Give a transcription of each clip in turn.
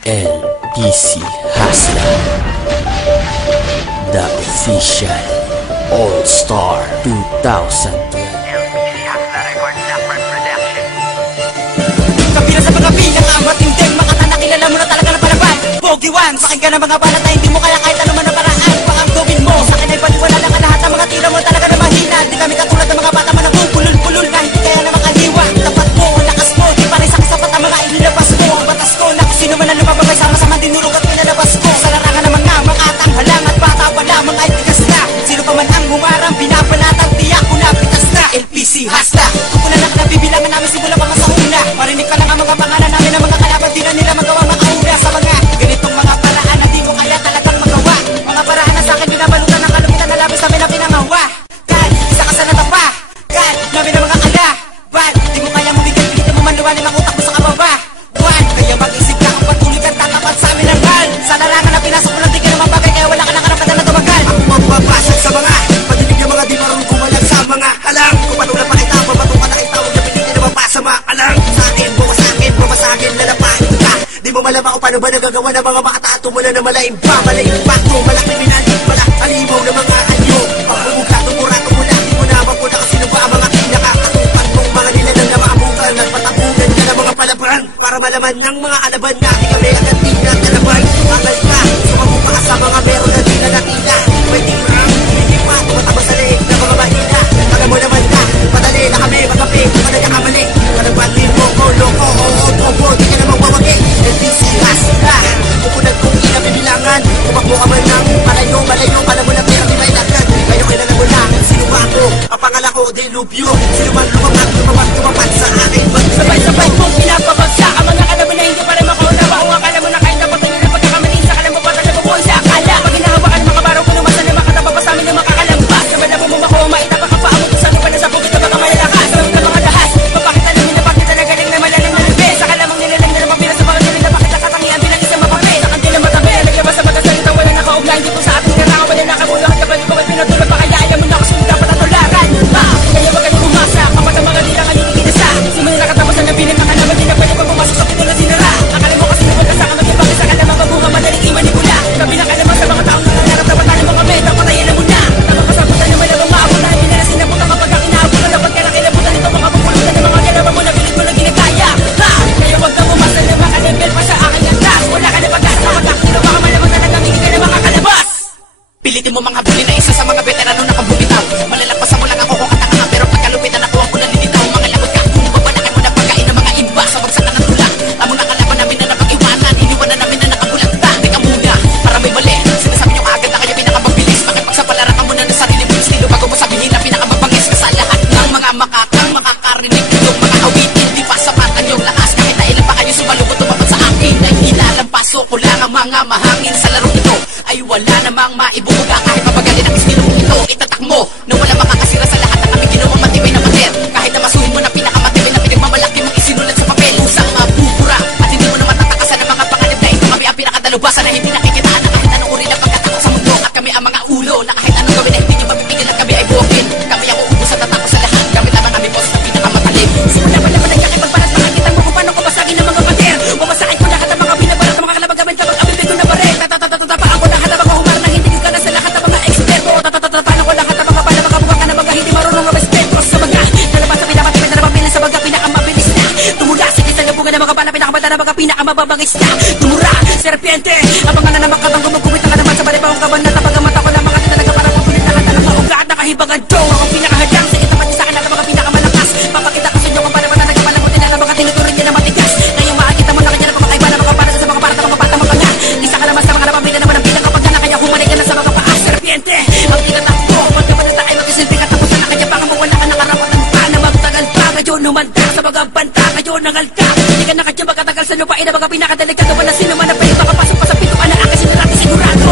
LPC Hustler, the official All-Star 2012. Kabilang sa mga bilang matinding, makakilala mo na talaga na palaban. Bogiwan, pakinggan ang mga balat na hindi mo kaya kahit ano man ang paraan. Baka ang gawin mo, sa akin ay paniwala lang ang lahat ng mga tira mo talaga na mahina. Di kami katulad ng mga bata man nagpupulul-pulul na hindi kaya na makaliwa. Tapat mo, ang lakas mo, di pa rin sapat ang mga inilabas mo. Ang batas ko na kung sino man ang lumabagay sama-sama dinurog at pinalabas ko. Sa larangan naman nga, mga tanghalang at bata pa lamang ay tigas na. Sino pa man ang humarang, binabanatang tiyak ko na pitas na. LPC Hustler, tukulan lang na bibilangan namin simula pa sa una. Marinig ka lang ang mga pangalan namin ng mga kalaban, di na nila magawa makauna sa mga ganitong mga paraan na di mo kaya talagang magawa. Mga paraan na sa akin binabalutan ng kalupitan na labis namin ang pinangawa. Kan, isa ka sa natapa, kan, namin ang mga kalaban. Di mo kaya mabigay, pilitin mo man luwanin ang utak mo sa kababa. Buwan, kaya mag-isip ka kung patuloy kang tatapat sa amin ang hal. Sa larangan na pinasok mo lang di ka naman bagay, kaya wala ka ng karapatan na tumagal. Ako magbabasag sa mga pag-ibig ng mga di marunong kumalag sa mga halang. Kung paano na pakita, pabatong ka nakita mo na pinigil na mapasa maalang. Sa akin, bumasagin, lalapain ka. Di mo malamang kung paano ba nagagawa ng mga makatato mo na malaing pa. Malaing pakto, malaki minandig pala. Alimaw ng mga anyo. Pagbubugado mo rato mo lang, di mo naman po na kasi ba ang mga pinakakatupan mong mga nilalang na maabutan. Nagpatapunan ka ng mga palaban para malaman ng mga alaban na di kami agad di na kalaban. Bakal ka, sumabog ka sa mga meron na di na natina. Pwede rang, hindi pa, tumatama sa leeg ng mga mahina. Alam mo naman na, madali na kami magapi, madali ka mali. Kalabatin mo ko, loko, oo, di ka naman wawagi. LPC Hustler, pupunag kong inabibilangan. Kumakbo ka man ng malayo, pala mo na pera di may dagan. Ngayon kilala mo na, sino ba ako? Ang pangalan ko, Delubyo. Sino man lumapat sa akin. Sabay-sabay kong pinapabagsak ang mga kalaban na hindi pa rin makaunawa. Kung akala mo na kahit dapat na yun ang pagkakamaling sa kalang mabata na bubuhay sa akala. Pag hinahawakan mga baraw ko naman sana makatapa pa sa amin na makakalangpas. Sabay na mo makuha, maitapa ka pa ang kung saan pa na sa bukit na baka malalakas. Sa mga lahas, papakita namin na bakit na galing na malalang na lubes. Sa kalamang nilalang na naman pinas sa mga nilang na bakit nakatangian bilang isang mapapit. Sa kanila matabi, naglabas sa magasalita walang nakaugnay. Hindi ko sa ating narangan, wala nakabulo at kapal ko ay pinatulog pa kaya alam mo na ako sino dapat natularan. Kaya wag ka nang umasa, kapat ang mga nilang aliligidasa. Simula nakatapasan na bilang mga naman, di na pwede pa pumasok sa pito na sinara. Akala mo kasi nubag ka sa kamag ibang isa ka naman mabunga madaling imanipula. Kabilang ka naman sa mga taong nangangarap na patanin mo kami, tapatayin na muna. Napapasabutan naman na mga maabot na pinalasin na puta kapag ang inaabot na dapat ka nakilabutan ito mga pupulutan ng mga galaman mo na pilit mo na ginagaya. Kaya wag kang umasa na makalabel pa sa aking antas. Wala ka na pag-asa, magkakilo baka malamang talaga hindi ka na makakalabas. Pilitin mo mga buli na isa sa mga veterano na kabumitaw. Malalagpasan mo lang ako kung katanga, pero pagkalupitan ako ang kulang nilitaw. Mga lagot ka, kung babanakin mo na pagkain ng mga imba sa bagsakan ng tulak. Amo na kalaban namin na napag-iwanan, iniwanan namin na nakabulagta. Teka muna, para may mali, sinasabi nyo agad na kayo pinakamabilis. Bakit pagsapalaran ka muna ng sarili mo yung estilo bago mo sabihin na pinakamabangis ka sa lahat ng mga makakarinig yung mga awitin. Di pa sapat ang iyong lakas, kahit na ilan pa kayo sumalubot tumapat sa akin. Ay ilalampaso ko lang ang mga mahangin sa larong ito. Ay wala namang maibubuga kahit mabagalin ang estilo mo ito. Itatak mo na wala makakasira sa lahat ng aming ginawang matibay na mater. Kahit na masuhin mo na pinakamatibay na pinagmamalaki mong isinulat sa papel. Usang mabubura at hindi mo naman tatakasan ng mga panganib na ito. Kami ang pinakadalubasan na hindi nakikitaan na kahit anong uri ng pagkatakot sa mundo. At kami ang mga ulo na kahit anong gawin na hindi nyo mapipigil at kami ay buwakin. Kami ang uubos at tatapos sa lahat. Gamit ang aming boss na pinakamatalim. Simula pa naman ang yakipagbarat, makakita mo kung paano ko basagin ng mga pater. Wawasakin ko lahat ang mga binabarat ng mga kalabag gamit labag ang bibig ko na barek. Tatatapaan ko lahat ang mga humarang na hindi ka na sa lahat ng mga eksperto. Tatatapaan ko lahat ang mga palabagabuga ka na mga hindi marunong na respeto sa mga nalabas sa pinapatipid na napapilan sa mga pinakamabilis na tumura. Sige sa labungan ng mga pala pinakamata na mga pinakamababangis na tumura. Serpiente, ang mga nanamakatang gumugumit na ka naman sa balibawang kaban na tapagamata ko ng mga tinalaga para pupulit na kanta ng kaugat na kahibangan Joe. Ang pinakahadang, sige tapat sa akin ang mga pinakamalakas. Papakita ko sa inyo kung paano ba nagpapalamutin na mga tinuturin niya na matigas. Ngayong makakita mo na kanya na kumakaiba na mga para sa mga para mga bata mga nga. Isa ka naman sa mga napamila naman ang pinakapagana kaya humanay ka na sa mga paa. Serpiente, ang tinatakbo, magkabalik tayo magsisilbi ka tapos na kanya baka mawala ka ng karapatan pa na magtagal pa. Ngayon numanda sa mga banta, ngayon nangal ka. Hindi ka nakatya magkatagal sa lupain na mga pinakadelikado wala sino man na pwede makapasok pa sa pintuan na aking sinurati sigurado.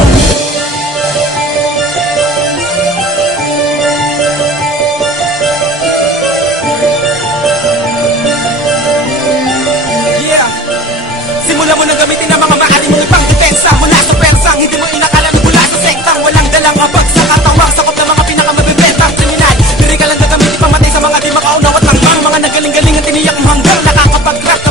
Simula mo nang gamitin ang mga maaari mong ibang depensa. Mula sa persang, hindi mo inakala na mula sa sektang walang dalang abag sa katawang sakop ng mga pinakamabibentang kriminal. Diri ka lang gagamitin pamatay sa mga di makaunaw at langmang. Mga nagaling-galing ang tiniyak mo hanggang nakakapag-craft.